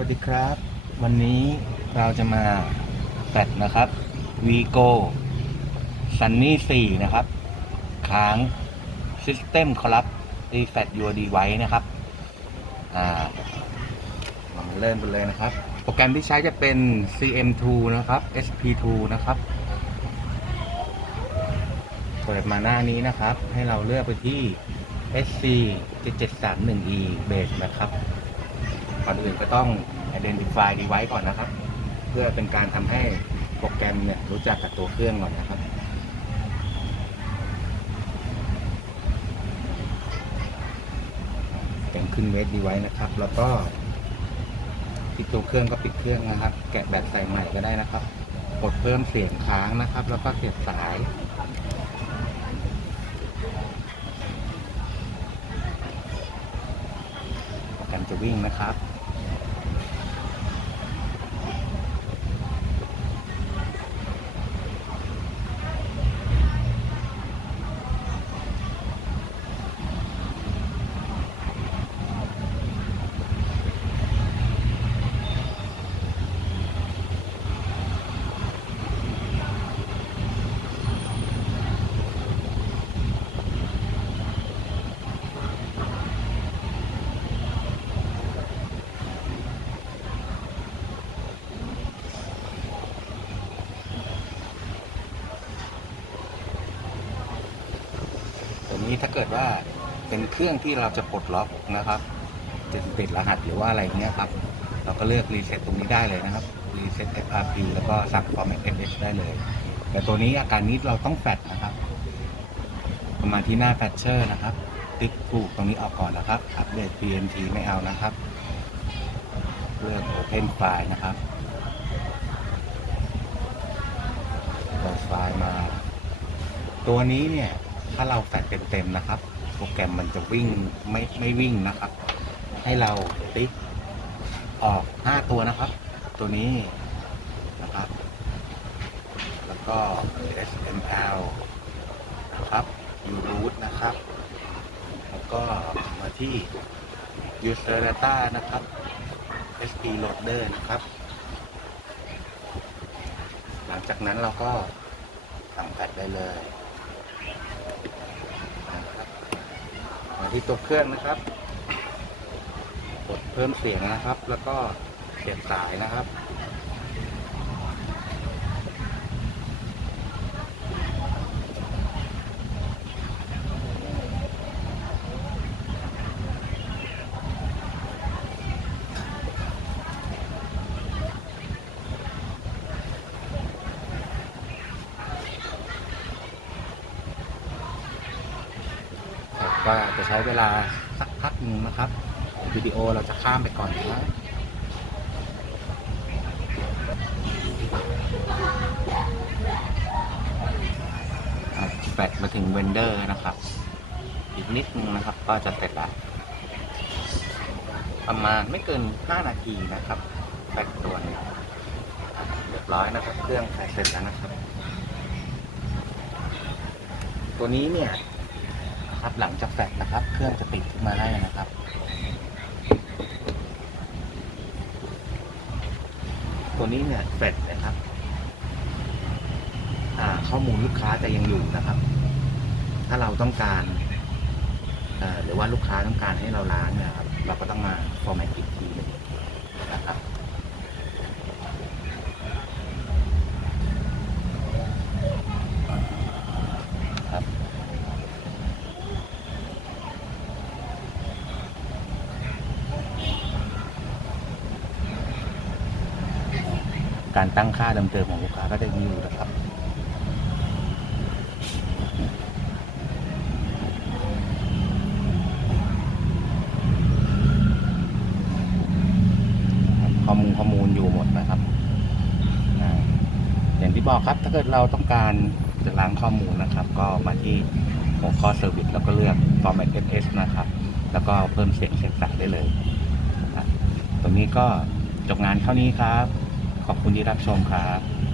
วัสดีครับ วันนี้เราจะมาแฟดนะครับ Vigo Sunny 4 นะครับ ค้าง System Corrupt Reset Your Device นะครับ อ่าเรามาเริ่มกันเลยนะครับ โปรแกรมที่ใช้จะเป็น CM2 นะครับ SP2 นะครับ เปิดมาหน้านี้นะครับ ให้เราเลือกไปที่ SC 7731E Base นะครับ ก่อนอื่นก็ต้อง identify device ก่อนนะครับ เพื่อเป็นการทำให้โปรแกรมเนี่ยรู้จักกับตัวเครื่องก่อนนะครับ เป็นขึ้นเวทดีไว้นะครับ แล้วก็ปิดตัวเครื่องก็ปิดเครื่องนะครับ แกะแบตใส่ใหม่ก็ได้นะครับ กดเพิ่มเสียงค้างนะครับ แล้วก็เสียบสายโปรแกรมจะวิ่งนะครับ ถ้าเกิดว่าเป็นเครื่องที่เราจะปลดล็อกนะครับจะติดรหัสหรือว่าอะไรเงี้ยครับ เราก็เลือกรีเซ็ตตรงนี้ได้เลยนะครับรีเซ็ต FRP แล้วก็สั่ง format FH ได้เลย แต่ตัวนี้อาการนี้เราต้องแฟดนะครับประมาณที่หน้าแฟชเชอร์นะครับ ติ๊กถูกตรงนี้ออกก่อนนะครับ อัปเดต PNT ไม่เอานะครับ เลือก Open File นะครับเปิดไฟล์มา ตัวนี้เนี่ย ถ้าเราแฟดเต็มๆนะครับ โปรแกรมมันจะวิ่งไม่ไม่วิ่งนะครับ ให้เราติ๊กออก 5 ตัวนะครับ ตัวนี้นะครับ แล้วก็ SML นะครับ U-Root นะครับ แล้วก็มาที่ User Data นะครับ SP Loader นะครับ หลังจากนั้นเราก็สั่งแฟดได้เลยนะครับมา ที่ตัวเครื่องนะครับ กดเพิ่มเสียงนะครับ แล้วก็เสียบสายนะครับ ก็จะใช้เวลาสักพักหนึ่งนะครับวิดีโอเราจะข้ามไปก่อนนะแฟดมาถึงเวนเดอร์นะครับ อีกนิดนึงนะครับ ก็จะเสร็จแล้ว ประมาณไม่เกิน 5 นาทีนะครับแฟดตัวนี้เรียบร้อยนะครับ เครื่องแฟดเสร็จแล้วนะครับ ตัวนี้เนี่ย ครับ หลังจากแฟลชนะครับ เครื่องจะติดขึ้นมาได้นะครับ ตัวนี้เนี่ยแฟลชนะครับข้อมูลลูกค้าจะยังอยู่นะครับ ถ้าเราต้องการหรือว่าลูกค้าต้องการให้เราล้างเนี่ยครับ เราก็ต้องมาฟอร์แมตอีกทีหนึงนะครับ ครับ การตั้งค่าเดิมๆของลูกค้าก็จะมีอยู่นะครับข้อมูลข้อมูลอยู่หมดนะครับ อย่างที่บอกครับถ้าเกิดเราต้องการจะล้างข้อมูลนะครับ ก็มาที่หัวข้อเซอร์วิสแล้วก็เลือก format ss นะครับ แล้วก็เพิ่มเสียงเสียงสายได้เลยนะครับตัวนี้ก็จบงานเท่านี้ครับ ขอบคุณที่รับชมครับ